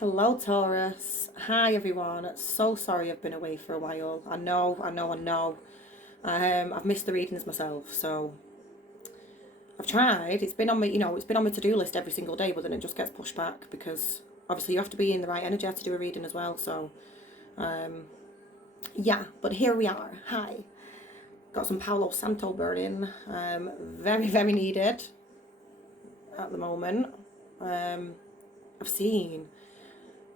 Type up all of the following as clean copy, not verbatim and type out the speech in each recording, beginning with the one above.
Hello, Taurus. Hi, everyone. So sorry I've been away for a while. I know. I've missed the readings myself, so I've tried. It's been on me, it's been on my to-do list every single day, but then it just gets pushed back because obviously you have to be in the right energy to do a reading as well. So, yeah, but here we are. Hi. Got some Palo Santo burning. Very, very needed at the moment. I've seen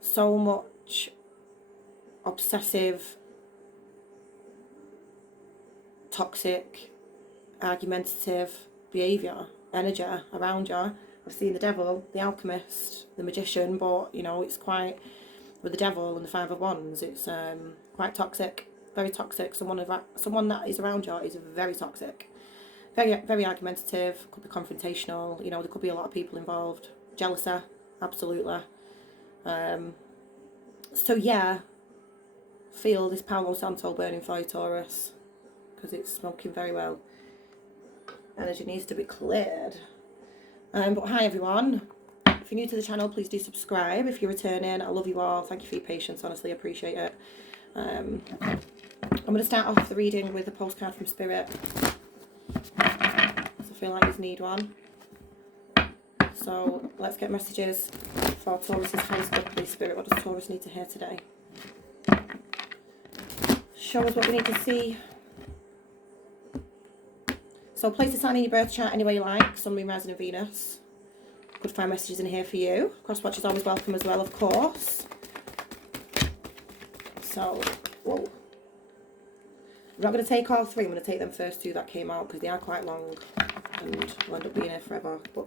so much obsessive, toxic, argumentative behaviour, energy around you. I've seen the devil, the alchemist, the magician, but it's quite, with the devil and the Five of Wands, it's quite toxic, very toxic. Someone that is around you is very toxic, very argumentative, could be confrontational. There could be a lot of people involved, jealousy, absolutely. So yeah, feel this Palo Santo burning for you, Taurus, because it's smoking very well. Energy needs to be cleared. But hi everyone. If you're new to the channel, please do subscribe. If you're returning, I love you all. Thank you for your patience. Honestly, I appreciate it. I'm going to start off the reading with a postcard from Spirit. So I feel like you need one. So let's get messages for Taurus's horoscope, please, Spirit. What does Taurus need to hear today? Show us what we need to see. So place a sign in your birth chart any way you like. Sun, Moon, Rising and Venus. Could find messages in here for you. Cross-watch is always welcome as well, of course. So, whoa. I'm not going to take all three. I'm going to take them first two that came out because they are quite long and will end up being here forever. But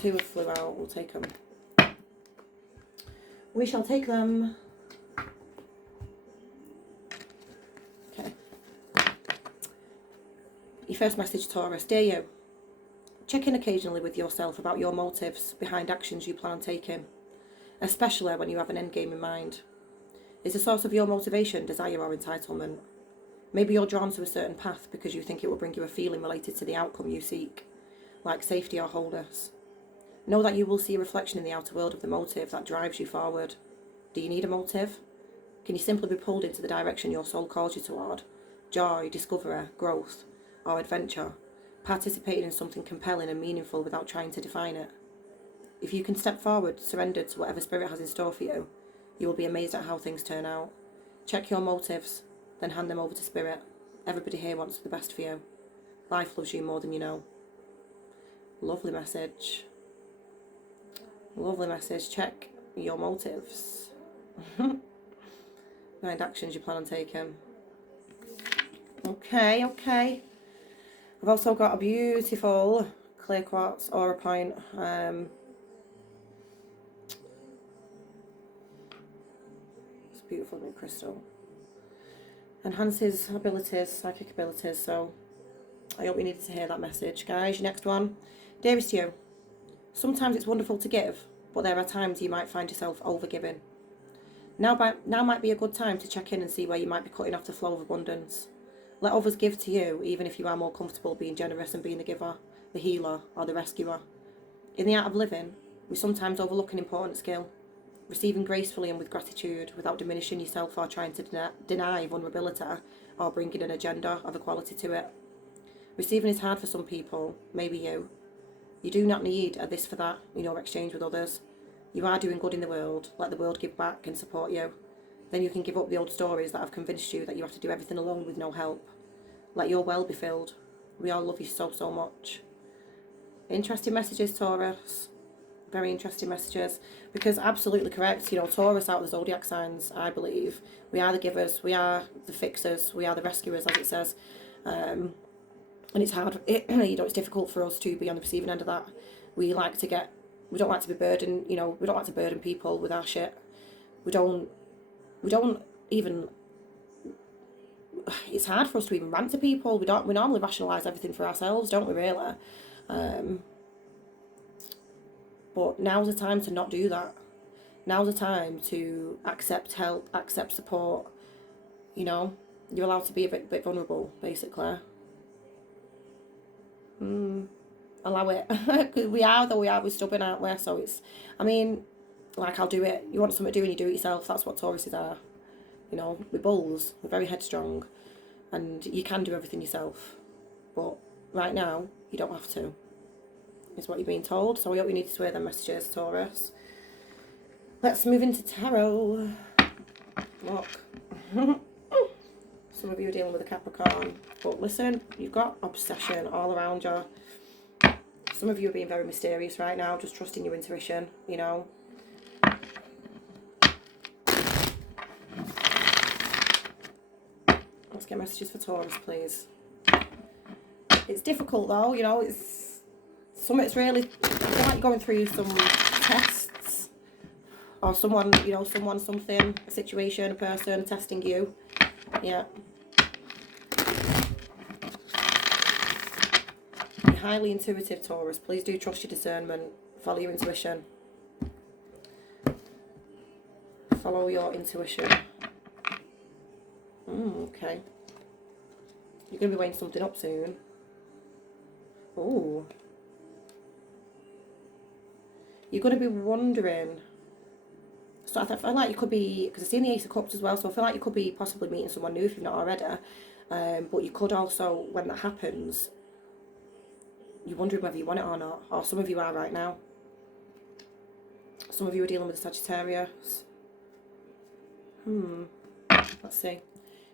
two have flew out. We'll take them. We shall take them. Okay. Your first message, Taurus. Dear you, check in occasionally with yourself about your motives behind actions you plan on taking, especially when you have an end game in mind. Is the source of your motivation desire or entitlement? Maybe you're drawn to a certain path because you think it will bring you a feeling related to the outcome you seek, like safety or wholeness. Know that you will see a reflection in the outer world of the motive that drives you forward. Do you need a motive? Can you simply be pulled into the direction your soul calls you toward? Joy, discovery, growth, or adventure, participating in something compelling and meaningful without trying to define it. If you can step forward, surrendered to whatever Spirit has in store for you, you will be amazed at how things turn out. Check your motives, then hand them over to Spirit. Everybody here wants the best for you. Life loves you more than you know. Lovely message. Lovely message. Check your motives. Behind actions you plan on taking. Okay. I've also got a beautiful clear quartz aura point. It's a beautiful new crystal. Enhances abilities, psychic abilities. So I hope you needed to hear that message, guys. Your next one. Dearest you, sometimes it's wonderful to give, but there are times you might find yourself over-giving. Now might be a good time to check in and see where you might be cutting off the flow of abundance. Let others give to you, even if you are more comfortable being generous and being the giver, the healer, or the rescuer. In the art of living, we sometimes overlook an important skill. Receiving gracefully and with gratitude, without diminishing yourself or trying to deny vulnerability or bringing an agenda of equality to it. Receiving is hard for some people, maybe you. You do not need a this for that in your exchange with others. You are doing good in the world. Let the world give back and support you. Then you can give up the old stories that have convinced you that you have to do everything alone with no help. Let your well be filled. We all love you so, so much. Interesting messages, Taurus. Very interesting messages. Because absolutely correct, Taurus out of the zodiac signs, I believe. We are the givers, we are the fixers, we are the rescuers, as it says. And it's hard, it's difficult for us to be on the receiving end of that. We don't like to be burdened, we don't like to burden people with our shit. We don't even, it's hard for us to even rant to people. We normally rationalise everything for ourselves, don't we, really? But now's the time to not do that. Now's the time to accept help, accept support. You're allowed to be a bit vulnerable, basically. Allow it. Because we're stubborn, aren't we? So it's, Like, I'll do it. You want something doing, you do it yourself. That's what Tauruses are. You know, we're bulls. We're very headstrong. And you can do everything yourself. But right now, you don't have to. Is what you're being told. So I hope you need to swear them messages, Taurus. Let's move into tarot. Look. Some of you are dealing with a Capricorn. But listen, you've got obsession all around you. Some of you are being very mysterious right now. Just trusting your intuition, you know. Let's get messages for Taurus, please. It's difficult though, you know, it's really, I feel like you're going through some tests. Or someone, you know, something, a situation, a person testing you. Yeah. You're highly intuitive, Taurus. Please do trust your discernment. Follow your intuition. Follow your intuition. Okay. You're going to be weighing something up soon. Oh. You're going to be wondering. So I feel like you could be, because I've seen the Ace of Cups as well, so I feel like you could be possibly meeting someone new if you've not already. But you could also, when that happens, you're wondering whether you want it or not. Or some of you are right now. Some of you are dealing with a Sagittarius. Let's see.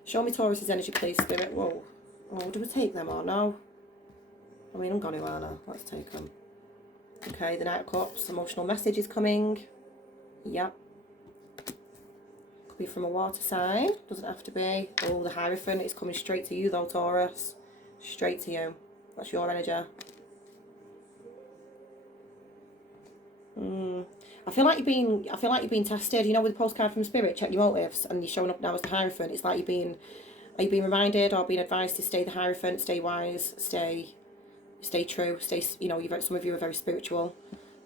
Show me Taurus's energy, please, Spirit. Whoa. Oh, do we take them or no? I mean, I'm going to, aren't I? Let's take them. Okay, the Knight of Cups. Emotional message is coming. Yep. Could be from a water sign. Doesn't have to be. Oh, the Hierophant is coming straight to you, though, Taurus. Straight to you. That's your energy. I feel like you're being tested. You know, with the postcard from Spirit, check your motives, and you're showing up now as the Hierophant. It's like are you being reminded or being advised to stay the Hierophant, stay wise, stay true, you know, some of you are very spiritual.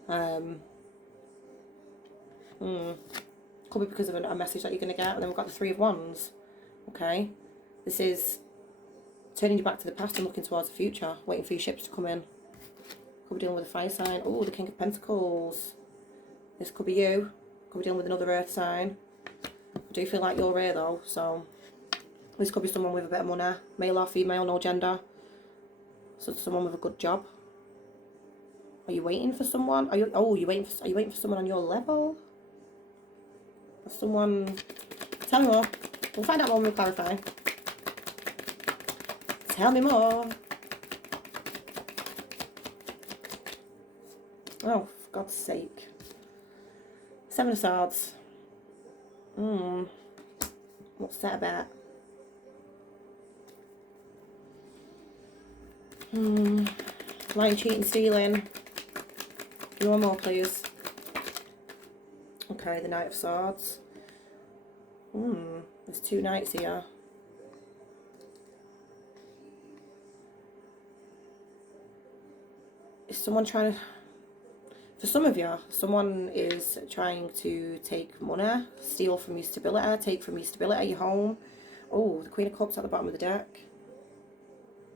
Could be because of a message that you're going to get. And then we've got the Three of Wands. Okay. This is turning you back to the past and looking towards the future, waiting for your ships to come in. Could be dealing with a fire sign. Oh, the King of Pentacles. This could be you. Could be dealing with another earth sign. I do feel like you're here though, so this could be someone with a bit of money, male or female, no gender. So someone with a good job. Are you waiting for someone? Are you waiting for someone on your level? Or someone? Tell me more. We'll find out more when we clarify. Tell me more. Oh, for God's sake. Seven of Swords. What's that about? Lying, cheating, stealing. You want more, please? Okay, the Knight of Swords. There's two knights here. Is someone trying to... For some of you, someone is trying to take money, steal from your stability, take from your stability, your home. Oh, the Queen of Cups at the bottom of the deck.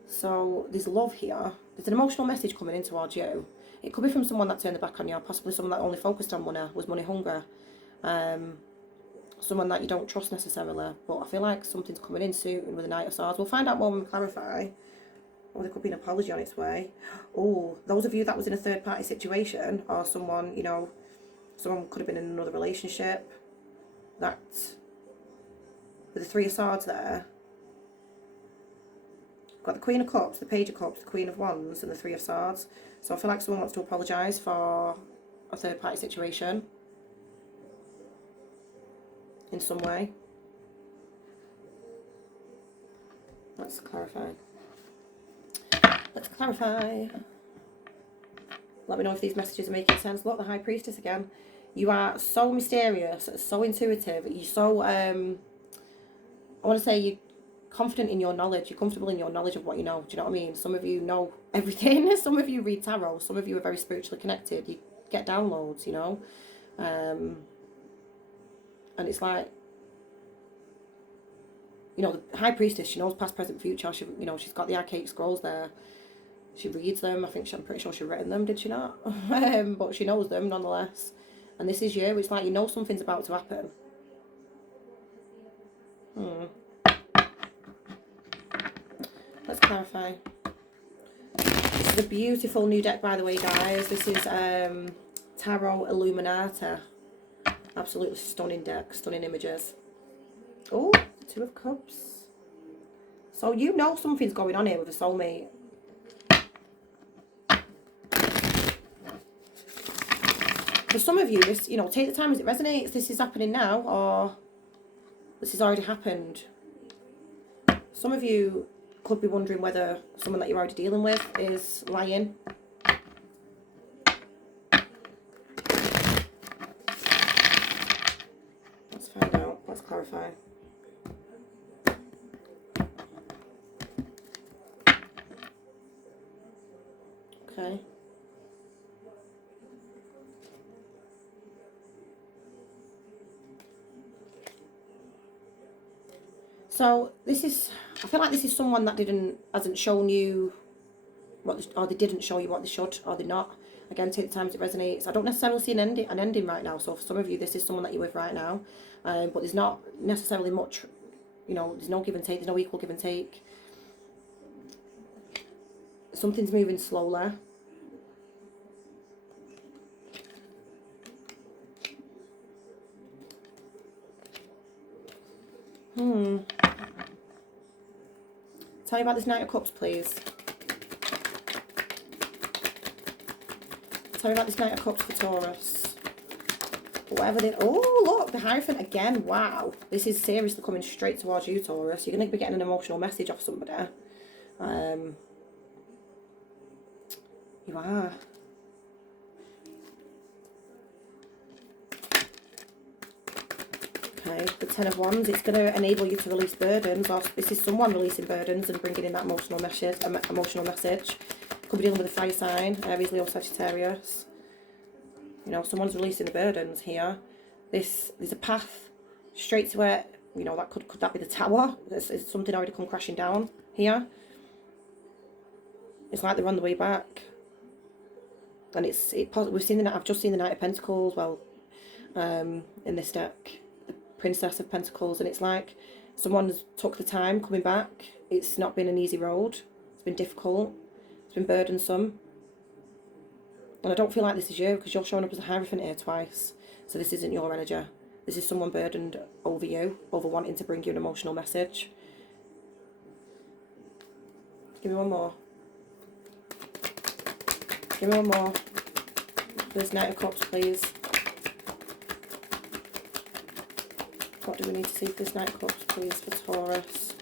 So there's love here. There's an emotional message coming in towards you. It could be from someone that turned their back on you, possibly someone that only focused on money, was money hungry. Someone that you don't trust necessarily. But I feel like something's coming in soon with the Knight of Swords. We'll find out more when we clarify. Or there could be an apology on its way. Oh, those of you that was in a third party situation, or someone, you know, someone could have been in another relationship. That, with the Three of Swords there, got the Queen of Cups, the Page of Cups, the Queen of Wands, and the Three of Swords. So I feel like someone wants to apologise for a third party situation in some way. Let's clarify. Let's clarify. Let me know if these messages are making sense. Look, the High Priestess again. You are so mysterious, so intuitive. You're so, I want to say you're confident in your knowledge. You're comfortable in your knowledge of what you know. Do you know what I mean? Some of you know everything. Some of you read tarot. Some of you are very spiritually connected. You get downloads, you know. And it's like, you know, the High Priestess, she knows past, present, future. She, you know, she's got the archaic scrolls there. She reads them. I'm pretty sure she written them, did she not? But she knows them nonetheless. And this is you. It's like you know something's about to happen. Let's clarify. This is a beautiful new deck, by the way, guys. This is Tarot Illuminata. Absolutely stunning deck, stunning images. Oh, Two of Cups. So you know something's going on here with a soulmate. For some of you, this, you know, take the time as it resonates. This is happening now, or this has already happened. Some of you could be wondering whether someone that you're already dealing with is lying. Let's find out. Let's clarify. Okay. So this is, I feel like this is someone that hasn't shown you what, or they didn't show you what they should, or they're not. Again, take the time as it resonates. I don't necessarily see an ending right now. So for some of you, this is someone that you're with right now, but there's not necessarily much, you know, there's no give and take, there's no equal give and take. Something's moving slowly. Tell me about this Knight of Cups, please. Tell me about this Knight of Cups for Taurus. Whatever they... Oh, look, the Hierophant again. Wow. This is seriously coming straight towards you, Taurus. You're going to be getting an emotional message off somebody. You are. Okay, the Ten of Wands. It's going to enable you to release burdens. Or this is someone releasing burdens and bringing in that emotional message. Could be dealing with a fire sign, Aries, Leo, Sagittarius. You know, someone's releasing the burdens here. There's a path straight to where, you know, that could that be the Tower? Is something already come crashing down here? It's like they're on the way back. And we've seen I've just seen the Knight of Pentacles, well, in this deck, the Princess of Pentacles, and it's like someone's took the time coming back. It's not been an easy road. It's been difficult. It's been burdensome. And I don't feel like this is you, because you're showing up as a Hierophant here twice. So this isn't your energy. This is someone burdened over you, over wanting to bring you an emotional message. Give me one more. Give me one more. This Knight of Cups, please. What do we need to see for this Knight of Cups, please, for Taurus?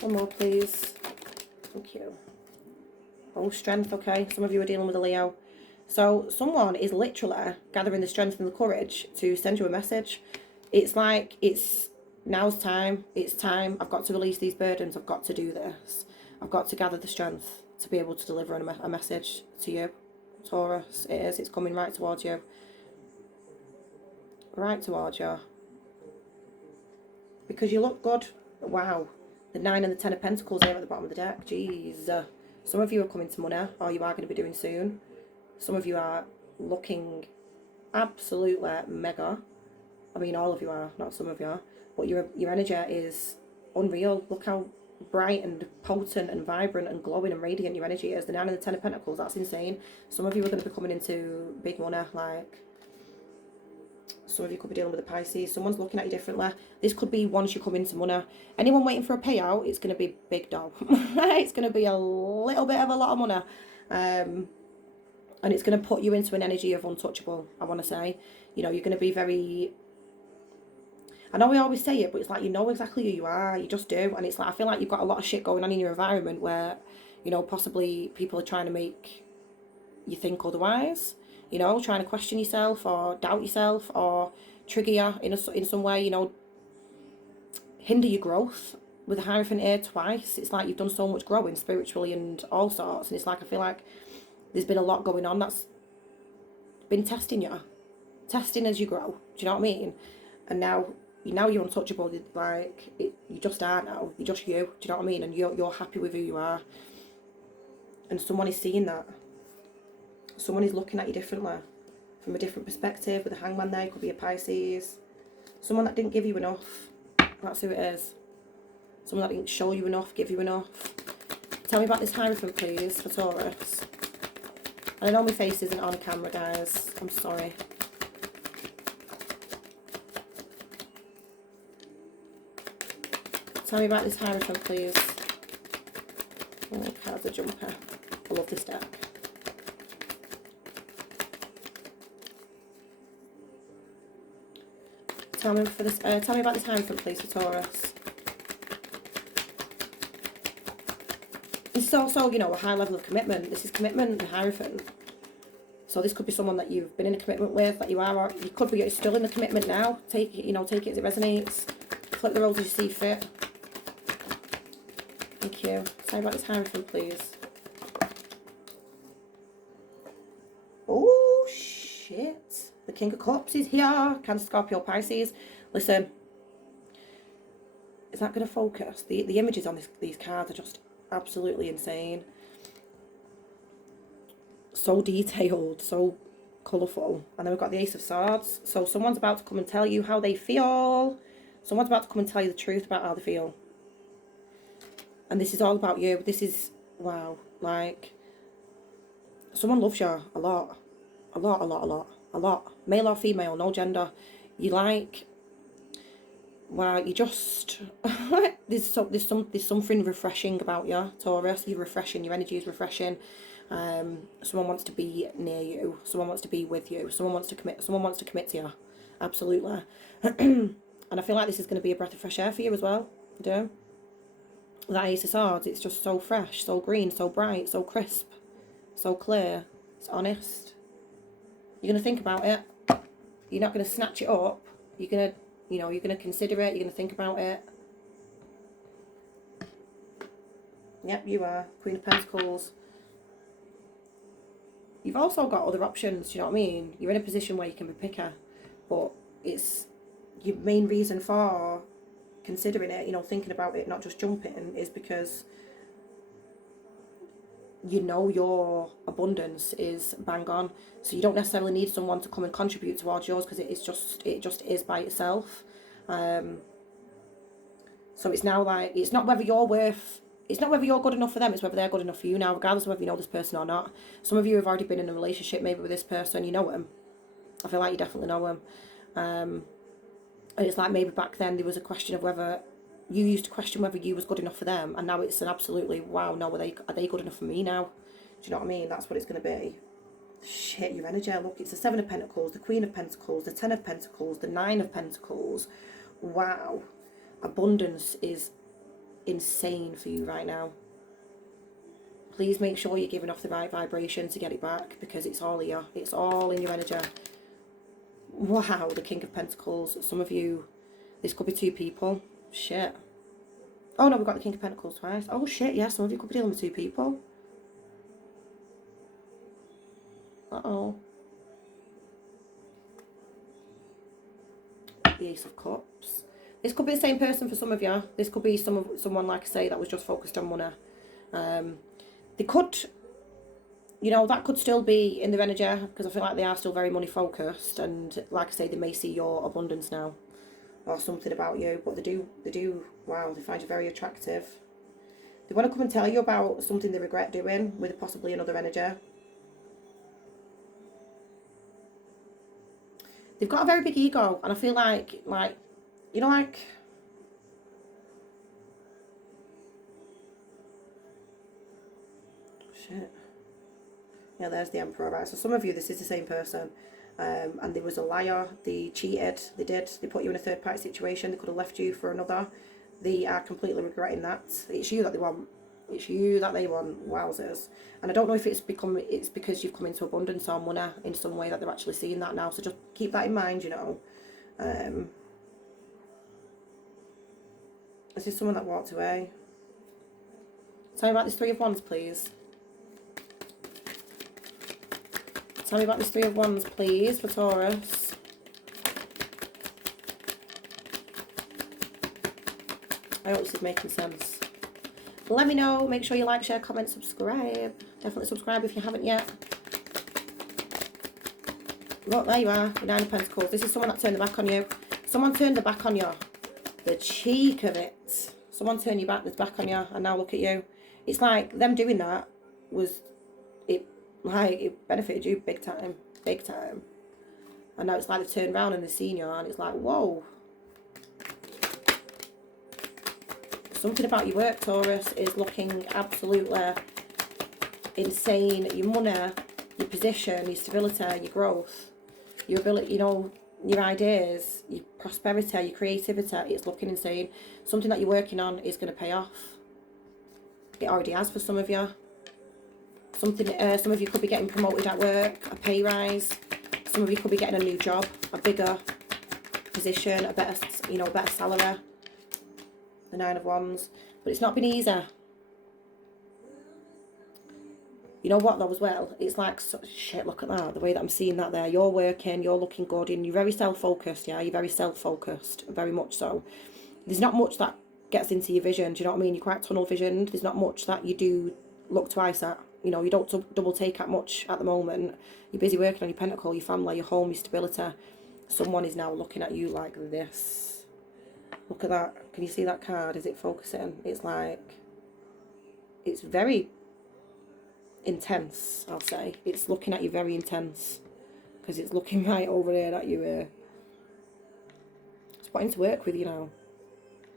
One more, please. Thank you. Oh, strength, okay. Some of you are dealing with a Leo. So someone is literally gathering the strength and the courage to send you a message. It's like, now's time. It's time. I've got to release these burdens. I've got to do this. I've got to gather the strength to be able to deliver a message to you, Taurus. It is. It's coming right towards you. Right towards you. Because you look good. Wow. The 9 and the 10 of Pentacles here at the bottom of the deck. Jeez. Some of you are coming to money, or you are going to be doing soon. Some of you are looking absolutely mega. I mean, all of you are, not some of you are. But your energy is unreal. Look how bright and potent and vibrant and glowing and radiant your energy is. The 9 and the 10 of Pentacles, that's insane. Some of you are going to be coming into big money, like... Some of you could be dealing with a Pisces. Someone's looking at you differently. This could be once you come into money. Anyone waiting for a payout, it's going to be big dough. It's going to be a little bit of a lot of money. And it's going to put you into an energy of untouchable, I want to say. You know, you're going to be very... I know we always say it, but it's like you know exactly who you are. You just do. And it's like, I feel like you've got a lot of shit going on in your environment where, you know, possibly people are trying to make you think otherwise. You know, trying to question yourself or doubt yourself or trigger you in some way, you know, hinder your growth. With the Hierophant here twice, it's like you've done so much growing spiritually and all sorts. And it's like, I feel like there's been a lot going on that's been testing you. Testing as you grow. Do you know what I mean? And now you're untouchable. Like, you just are now. You're just you. Do you know what I mean? And you're happy with who you are. And someone is seeing that. Someone is looking at you differently, from a different perspective. With a hangman there, could be a Pisces. Someone that didn't give you enough. That's who it is. Someone that didn't show you enough, give you enough. Tell me about this Hierophant, please, for Taurus. And I know my face isn't on camera, guys. I'm sorry. Tell me about this Hierophant, please. Oh, cards a jumper. I love this deck. Tell me for this. Tell me about this Hierophant, please, for Taurus. This is also, you know, a high level of commitment. This is commitment, the Hierophant. So this could be someone that you've been in a commitment with, that you are, or you could be still in the commitment now. Take it, you know, take it as it resonates. Flip the roles as you see fit. Thank you. Tell me about this Hierophant, please. Oh, shit. The King of Cups is here. Cancer, Scorpio, Pisces. Listen. Is that going to focus? The images on these cards are just absolutely insane. So detailed, so colourful. And then we've got the Ace of Swords. So someone's about to come and tell you how they feel. Someone's about to come and tell you the truth about how they feel. And this is all about you. This is, wow, like, someone loves you a lot. A lot, a lot, a lot, a lot. Male or female, no gender. You like, wow, you just, there's something refreshing about you, Taurus. You're refreshing, your energy is refreshing. Someone wants to be near you. Someone wants to be with you. Someone wants to commit to you. Absolutely. And I feel like this is going to be a breath of fresh air for you as well. I do. That Ace of Swords, it's just so fresh, so green, so bright, so crisp, so clear. It's honest. You're going to think about it. You're not going to snatch it up. You're going to, you know, you're going to consider it. You're going to think about it. Yep, you are. Queen of Pentacles. You've also got other options, do you know what I mean? You're in a position where you can be picker, but it's your main reason for considering it, you know, thinking about it, not just jumping, is because you know your abundance is bang on. So you don't necessarily need someone to come and contribute towards yours, because it just is by itself. So it's now like, it's not whether you're good enough for them, it's whether they're good enough for you now, regardless of whether you know this person or not. Some of you have already been in a relationship maybe with this person, you know him. I feel like you definitely know him. And it's like maybe back then there was a question of whether you used to question whether you was good enough for them, and now it's an absolutely, wow, no, are they good enough for me now? Do you know what I mean? That's what it's going to be. Shit, your energy. Look, it's the Seven of Pentacles, the Queen of Pentacles, the Ten of Pentacles, the Nine of Pentacles. Wow. Abundance is insane for you right now. Please make sure you're giving off the right vibration to get it back, because it's all here. It's all in your energy. Wow, the King of Pentacles. Some of you, this could be two people. Shit. Oh no, we've got the King of Pentacles twice. Oh shit, yeah, some of you could be dealing with two people. Uh-oh. The Ace of Cups. This could be the same person for some of you. This could be someone, like I say, that was just focused on money. They could, you know, that could still be in their energy, because I feel like they are still very money focused, and like I say, they may see your abundance now or something about you, but they do, wow, they find you very attractive. They want to come and tell you about something they regret doing with possibly another energy. They've got a very big ego, and I feel like, you know, like, shit. Yeah, there's the Emperor, right? So some of you, this is the same person. And there was a liar, they cheated, they put you in a third party situation, they could have left you for another. They are completely regretting that. It's you that they want. It's you that they want. Wowzers. And I don't know if it's because you've come into abundance or money in some way that they're actually seeing that now. So just keep that in mind, you know. This is someone that walked away. Tell me about this Three of Wands, please. Tell me about this Three of Wands, please, for Taurus. I hope this is making sense. Let me know. Make sure you like, share, comment, subscribe. Definitely subscribe if you haven't yet. Look, there you are, the Nine of Pentacles. This is someone that turned their back on you. Someone turned their back on you. The cheek of it. Someone turned their back on you, and now look at you. It's like them doing that it benefited you big time. Big time. And now it's like they've turned around and they've seen you, and it's like, whoa. Something about your work, Taurus, is looking absolutely insane. Your money, your position, your stability, your growth, your ability, you know, your ideas, your prosperity, your creativity, it's looking insane. Something that you're working on is going to pay off. It already has for some of you. Some of you could be getting promoted at work, a pay rise. Some of you could be getting a new job, a bigger position, a better, you know, better salary. The Nine of Wands. But it's not been easy. You know what though as well? It's like, shit, look at that. The way that I'm seeing that there. You're working, you're looking good, and you're very self-focused, yeah? You're very self-focused, very much so. There's not much that gets into your vision, do you know what I mean? You're quite tunnel visioned. There's not much that you do look twice at. You know, you don't double take at much at the moment. You're busy working on your pentacle, your family, your home, your stability. Someone is now looking at you like this. Look at that. Can you see that card? Is it focusing? It's like, it's very intense, I'll say. It's looking at you very intense. Because it's looking right over there at you. It's wanting to work with you now.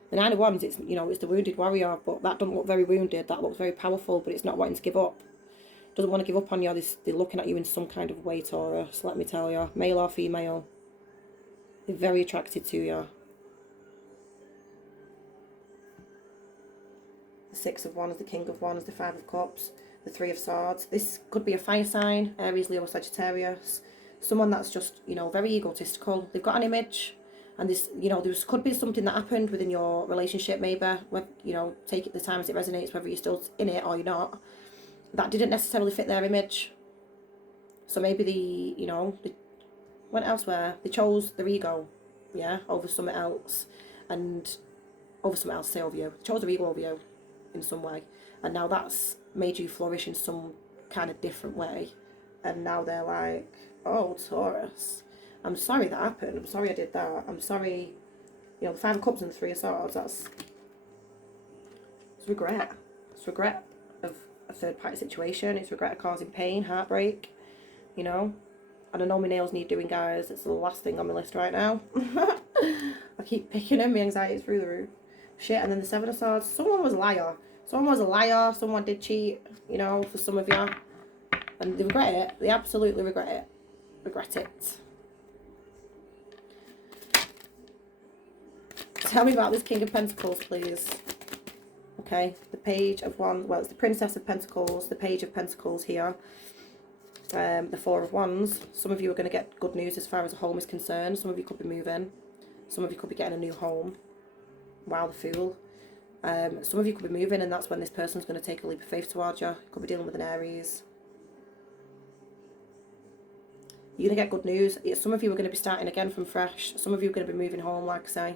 The Nine of Wands, it's, you know, it's the wounded warrior, but that doesn't look very wounded. That looks very powerful, but it's not wanting to give up. Doesn't want to give up on you. They're looking at you in some kind of way, Taurus, let me tell you. Male or female. They're very attracted to you. The Six of Wands, the King of Wands, the Five of Cups, the Three of Swords. This could be a fire sign, Aries, Leo, Sagittarius. Someone that's just, you know, very egotistical. They've got an image, and this, you know, there could be something that happened within your relationship, maybe, where, you know, take it the time as it resonates, whether you're still in it or you're not, that didn't necessarily fit their image. So maybe you know, they went elsewhere. They chose their ego, yeah, over something else, and over something else, say over you. They chose their ego over you in some way, and now that's made you flourish in some kind of different way, and now they're like, oh, Taurus, I'm sorry that happened, I'm sorry I did that, I'm sorry, you know, the Five of Cups and the Three of Swords, it's regret. It's regret of a third party situation, it's regret of causing pain, heartbreak, you know. And I know my nails need doing, guys. It's the last thing on my list right now. I keep picking them, my anxiety is through the roof. Shit, and then the Seven of Swords, someone was a liar. Someone was a liar, someone did cheat, you know, for some of you. And they regret it, they absolutely regret it. Regret it. Tell me about this King of Pentacles, please. Okay, the Page of Wands, well, it's the Princess of Pentacles, the Page of Pentacles here. The Four of Wands. Some of you are going to get good news as far as a home is concerned. Some of you could be moving. Some of you could be getting a new home. Wow, the Fool. Some of you could be moving, and that's when this person's going to take a leap of faith towards you. Could be dealing with an Aries. You're going to get good news. Some of you are going to be starting again from fresh. Some of you are going to be moving home, like I say.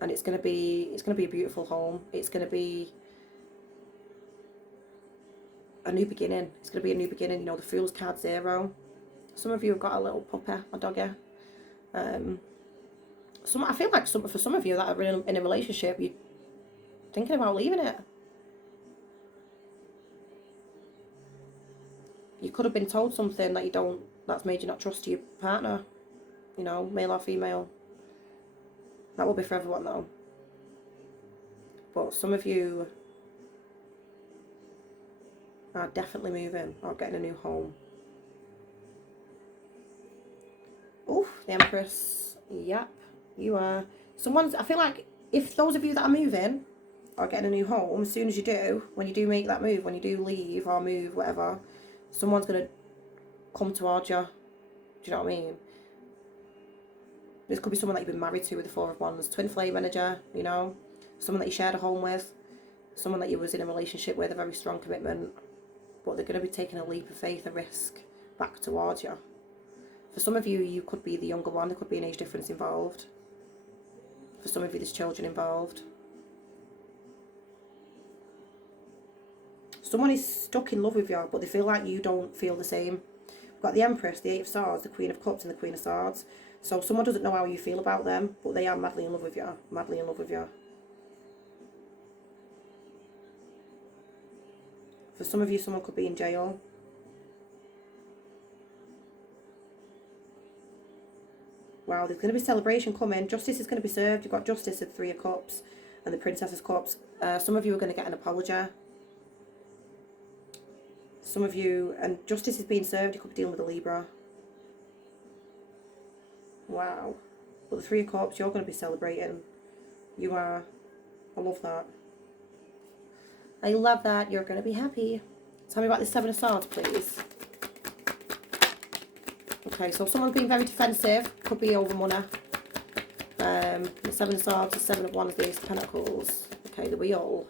And it's going to be a beautiful home. It's going to be a new beginning. It's going to be a new beginning. You know, the Fool's card, 0. Some of you have got a little puppy, a doggy. I feel like for some of you that are in a relationship, you're thinking about leaving it. You could have been told something that that's made you not trust your partner. You know, male or female. That will be for everyone though. But some of you are definitely moving or getting a new home. Oof, the Empress. Yep, you are. I feel like if those of you that are moving or getting a new home, as soon as you do, when you do make that move, when you do leave or move, whatever, someone's going to come towards you. Do you know what I mean? This could be someone that you've been married to with the Four of Wands. Twin flame energy, you know. Someone that you shared a home with. Someone that you was in a relationship with, a very strong commitment. But they're going to be taking a leap of faith, a risk back towards you. For some of you, you could be the younger one. There could be an age difference involved. For some of you, there's children involved. Someone is stuck in love with you, but they feel like you don't feel the same. We've got the Empress, the Eight of Swords, the Queen of Cups and the Queen of Swords. So someone doesn't know how you feel about them, but they are madly in love with you. Madly in love with you. For some of you, someone could be in jail. Wow, there's going to be celebration coming. Justice is going to be served. You've got Justice at 3 of Cups and the Princess of Cups. Some of you are going to get an apology. Some of you, and justice is being served. You could be dealing with a Libra. Wow. But the 3 of Cups, you're going to be celebrating. You are. I love that. I love that. You're going to be happy. Tell me about the 7 of Swords, please. Okay, so someone's being very defensive. Could be over money. The 7 of Swords, the 7 of Wands, the Ace of Pentacles. Okay, the Wheel.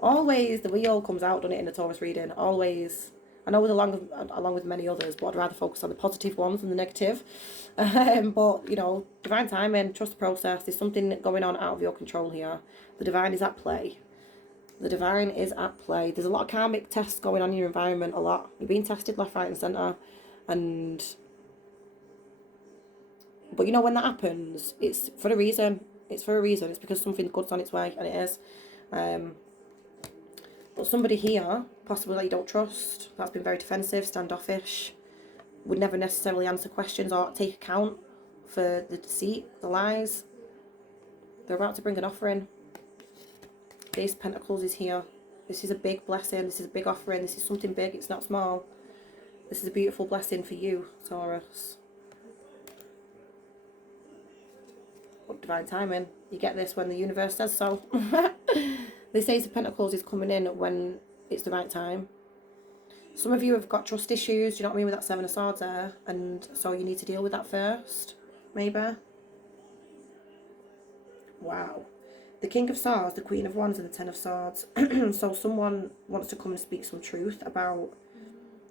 Always the Wheel comes out, doesn't it, in the Taurus reading? Always. I know along with many others, but I'd rather focus on the positive ones than the negative. But, you know, divine timing, trust the process. There's something going on out of your control here. The divine is at play. The divine is at play. There's a lot of karmic tests going on in your environment, a lot. You're being tested left, right and centre. But you know, when that happens, it's for a reason. It's for a reason. It's because something good's on its way, and it is. But somebody here, possibly that you don't trust, that's been very defensive, standoffish, would never necessarily answer questions or take account for the deceit, the lies. They're about to bring an offering. The Ace of Pentacles is here. This is a big blessing. This is a big offering. This is something big. It's not small. This is a beautiful blessing for you, Taurus. But divine timing. You get this when the universe says so. This Ace of Pentacles is coming in when it's the right time. Some of you have got trust issues, do you know what I mean, with that 7 of Swords there. And so you need to deal with that first, maybe. Wow. The King of Swords, the Queen of Wands and the 10 of Swords. So someone wants to come and speak some truth about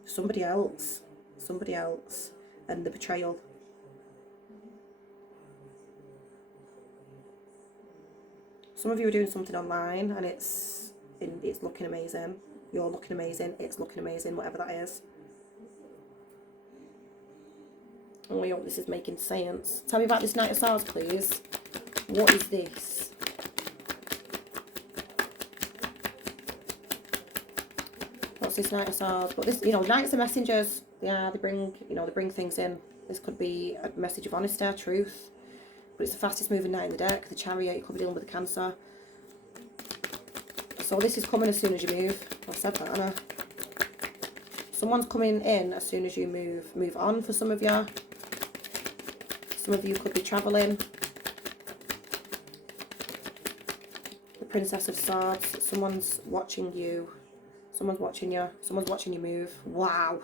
somebody else. Somebody else. And the betrayal. Some of you are doing something online and it's looking amazing. You're looking amazing. It's looking amazing, whatever that is. Oh, I hope this is making sense. Tell me about this Knight of Swords, please. What is this? What's this Knight of Swords? But this, you know, Knights are messengers. Yeah, they bring, you know, they bring things in. This could be a message of honesty, truth. But it's the fastest moving knight in the deck. The Chariot, you could be dealing with the Cancer. So this is coming as soon as you move. I've said that, haven't I? Someone's coming in as soon as you move on for some of you. Some of you could be travelling. The Princess of Swords. Someone's watching you. Someone's watching you. Someone's watching you move. Wow.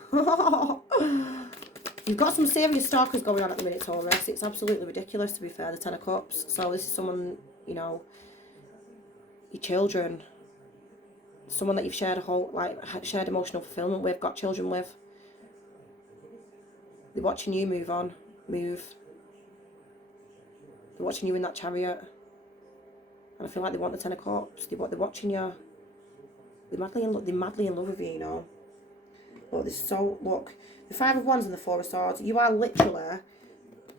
You've got some serious stalkers going on at the minute, Taurus. It's absolutely ridiculous, to be fair, the 10 of Cups. So this is someone, you know, your children. Someone that you've shared shared emotional fulfillment with, got children with. They're watching you move on, move. They're watching you in that Chariot. And I feel like they want the 10 of Cups. They're watching you. They're madly in love with you, you know. Look, look, the 5 of Wands and the 4 of Swords, you are literally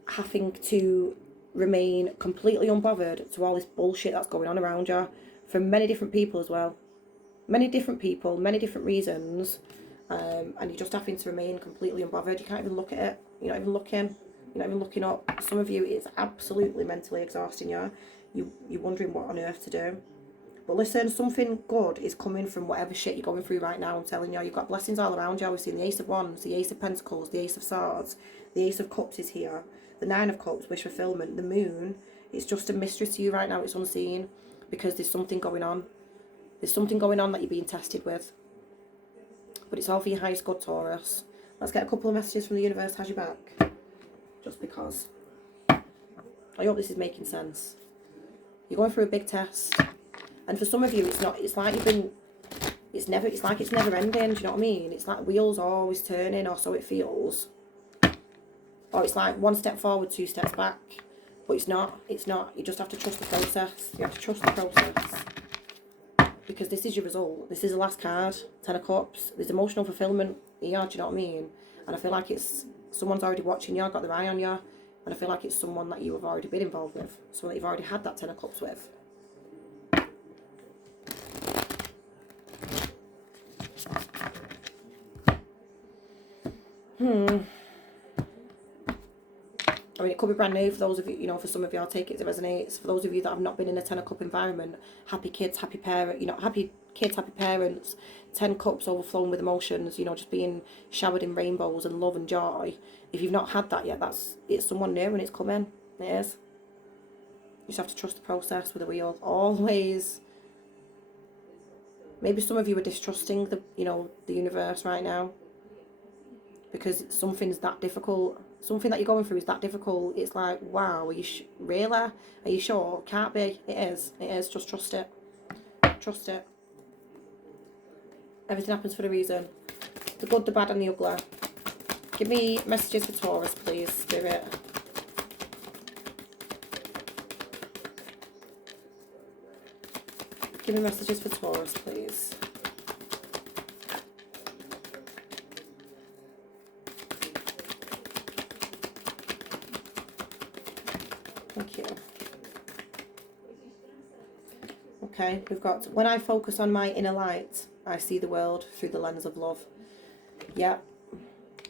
having to remain completely unbothered to all this bullshit that's going on around you from many different people as well. Many different people, many different reasons, and you're just having to remain completely unbothered. You can't even look at it. You're not even looking. You're not even looking up. Some of you, it's absolutely mentally exhausting you. You're wondering what on earth to do. But listen, something good is coming from whatever shit you're going through right now. I'm telling you, you've got blessings all around you. We've seen the Ace of Wands, the Ace of Pentacles, the Ace of Swords, the Ace of Cups is here, the 9 of Cups, wish fulfillment, the Moon. It's just a mystery to you right now. It's unseen because there's something going on. There's something going on that you're being tested with. But it's all for your highest good, Taurus. Let's get a couple of messages from the universe. Has your back? Just because. I hope this is making sense. You're going through a big test. And for some of you, it's like it's like it's never ending, do you know what I mean? It's like wheels are always turning, or so it feels. Or it's like 1 step forward, 2 steps back. But it's not. You just have to trust the process. You have to trust the process. because this is your result. This is the last card, Ten of Cups. There's emotional fulfillment here, do you know what I mean? And I feel like it's someone's already watching you, got their eye on you, and I feel like it's someone that you have already been involved with, someone that you've already had that Ten of Cups with. I mean, it could be brand new for those of you, you know, for some of you, I'll take it as it resonates. For those of you that have not been in a Ten of Cup environment, happy kids, happy parent, you know, happy kids, happy parents, 10 cups overflowing with emotions, you know, just being showered in rainbows and love and joy. If you've not had that yet, it's someone new and it's coming. It is. You just have to trust the process with the wheel, always. Maybe some of you are distrusting the universe right now, because something's that difficult. Something that you're going through is that difficult. It's like, wow, are you really? Are you sure? Can't be. It is. It is. Just trust it. Trust it. Everything happens for a reason. The good, the bad and the ugly. Give me messages for Taurus, please, Spirit. Give me messages for Taurus, please. Thank you. Okay, we've got, when I focus on my inner light, I see the world through the lens of love. Yeah.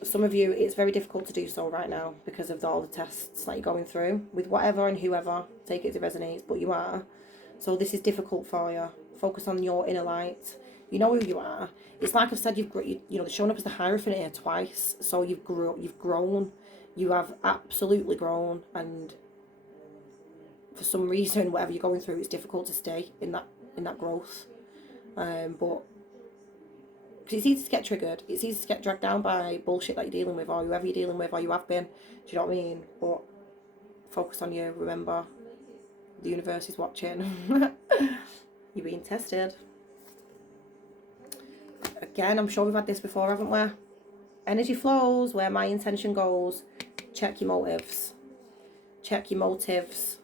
Some of you, it's very difficult to do so right now because of all the tests that you're going through with whatever and whoever. Take it as it resonates, but you are. So this is difficult for you. Focus on your inner light. You know who you are. It's like I've said, you know, they're showing up as the Hierophant here twice. So you've grown. You have absolutely grown, and for some reason, whatever you're going through, it's difficult to stay in that growth. But it's easy to get triggered. It's easy to get dragged down by bullshit that you're dealing with, or whoever you're dealing with, or you have been. Do you know what I mean? But focus on you. Remember, the universe is watching. You're being tested. Again, I'm sure we've had this before, haven't we? Energy flows where my intention goes. Check your motives. Check your motives.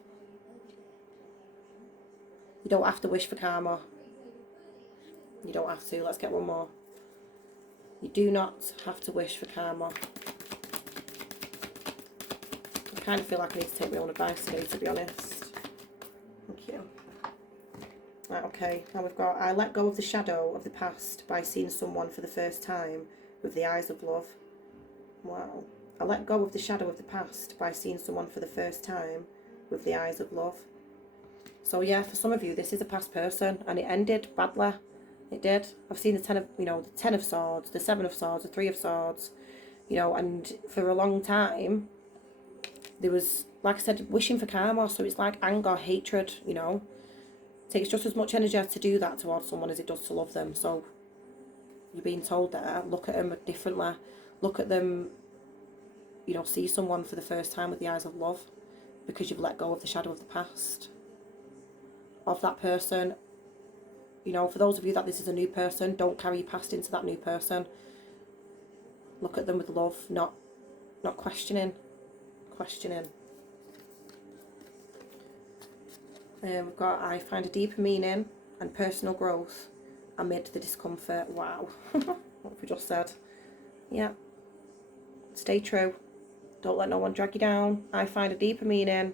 You don't have to wish for karma. You don't have to. Let's get one more. You do not have to wish for karma. I kind of feel like I need to take my own advice here, to be honest. Thank you. Right, okay. Now we've got, I let go of the shadow of the past by seeing someone for the first time with the eyes of love. Wow. I let go of the shadow of the past by seeing someone for the first time with the eyes of love. So yeah, for some of you, this is a past person, and it ended badly. It did. I've seen the the 10 of swords, the 7 of swords, the 3 of swords, you know, and for a long time, there was, like I said, wishing for karma. So it's like anger, hatred, you know. It takes just as much energy to do that towards someone as it does to love them. So you're being told that, look at them differently. Look at them, you know, see someone for the first time with the eyes of love, because you've let go of the shadow of the past. Of that person, you know, for those of you that this is a new person, don't carry your past into that new person. Look at them with love, not questioning. We've got, I find a deeper meaning and personal growth amid the discomfort. Wow. What have we just said? Yeah. Stay true. Don't let no one drag you down. I find a deeper meaning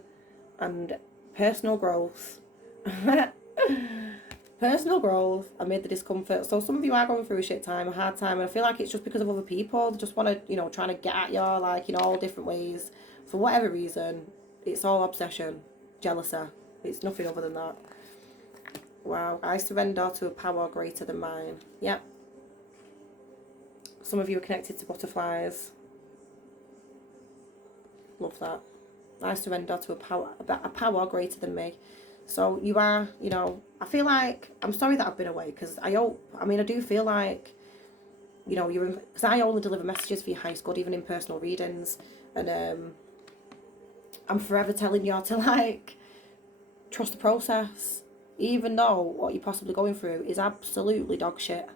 and personal growth. Personal growth amid the discomfort. So some of you are going through a shit time, a hard time, and I feel like it's just because of other people. They just want to, you know, trying to get at you, like, in all different ways. For whatever reason, it's all obsession, jealousy. It's nothing other than that. Wow. I surrender to a power greater than mine. Yep. Some of you are connected to butterflies. Love that. I surrender to a power greater than me. So you are, you know, I feel like, I'm sorry that I've been away, because I do feel like, you know, because I only deliver messages for your high score, even in personal readings, and I'm forever telling you to, like, trust the process, even though what you're possibly going through is absolutely dog shit,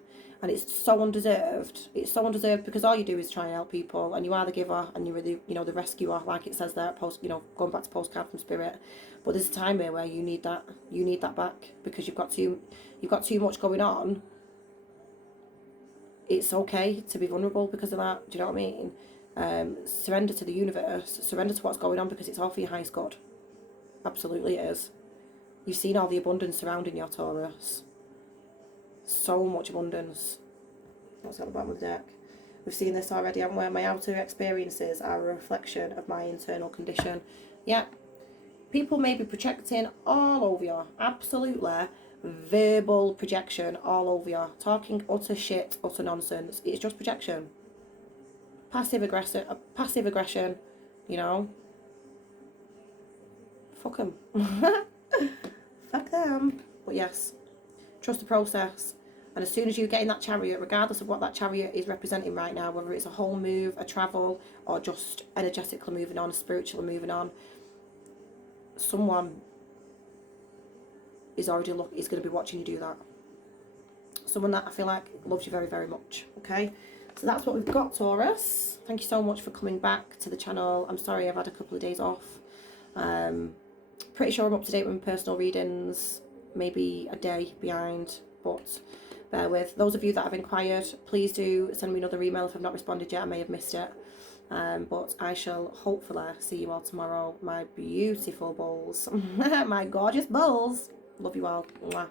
And it's so undeserved. It's so undeserved because all you do is try and help people, and you are the giver and you're the, you know, the rescuer, like it says there, post, you know, going back to postcard from Spirit. But there's a time here where you need that back, because you've got too much going on. It's okay to be vulnerable because of that. Do you know what I mean? Surrender to the universe, surrender to what's going on, because it's all for your highest good. Absolutely it is. You've seen all the abundance surrounding your Taurus. So much abundance. What's at the bottom of the deck? We've seen this already, haven't we? My outer experiences are a reflection of my internal condition. Yeah. People may be projecting all over you. Absolutely. Verbal projection all over you. Talking utter shit, utter nonsense. It's just projection. Passive aggression, you know. Fuck them. Fuck them. But yes, trust the process. And as soon as you get in that chariot, regardless of what that chariot is representing right now, whether it's a whole move, a travel, or just energetically moving on, spiritually moving on, someone is already is going to be watching you do that. Someone that I feel like loves you very, very much. Okay, so that's what we've got, Taurus. Thank you so much for coming back to the channel. I'm sorry I've had a couple of days off. Pretty sure I'm up to date with my personal readings, maybe a day behind, but bear with. Those of you that have inquired, please do send me another email if I've not responded yet. I may have missed it. But I shall hopefully see you all tomorrow, my beautiful bulls. My gorgeous bulls. Love you all. Mwah.